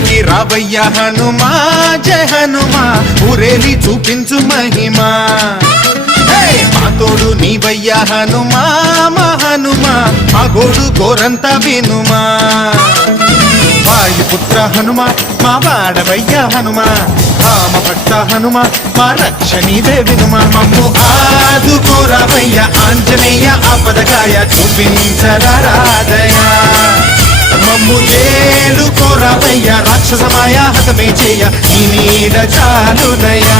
ఊరికి రావయ్య హనుమా జయ హనుమా ఊరేలి చూపించు మహిమా మా తోడు నీవయ్య హనుమా మా హనుమా మా గోడు గోరంత వినుమా వాయుపుత్ర హనుమా మా వాడవయ్య హనుమా రామభక్త హనుమా మా రక్షణీదే వినుమా మమ్ము ఆదుకోరావయ్య ఆంజనేయ ఆపదగాయ చూపించరాదయ మమ్ము ఏలుకోరావయ్య రాక్షసమాయ హతమే చేయ ఈ నీడ చాలునయా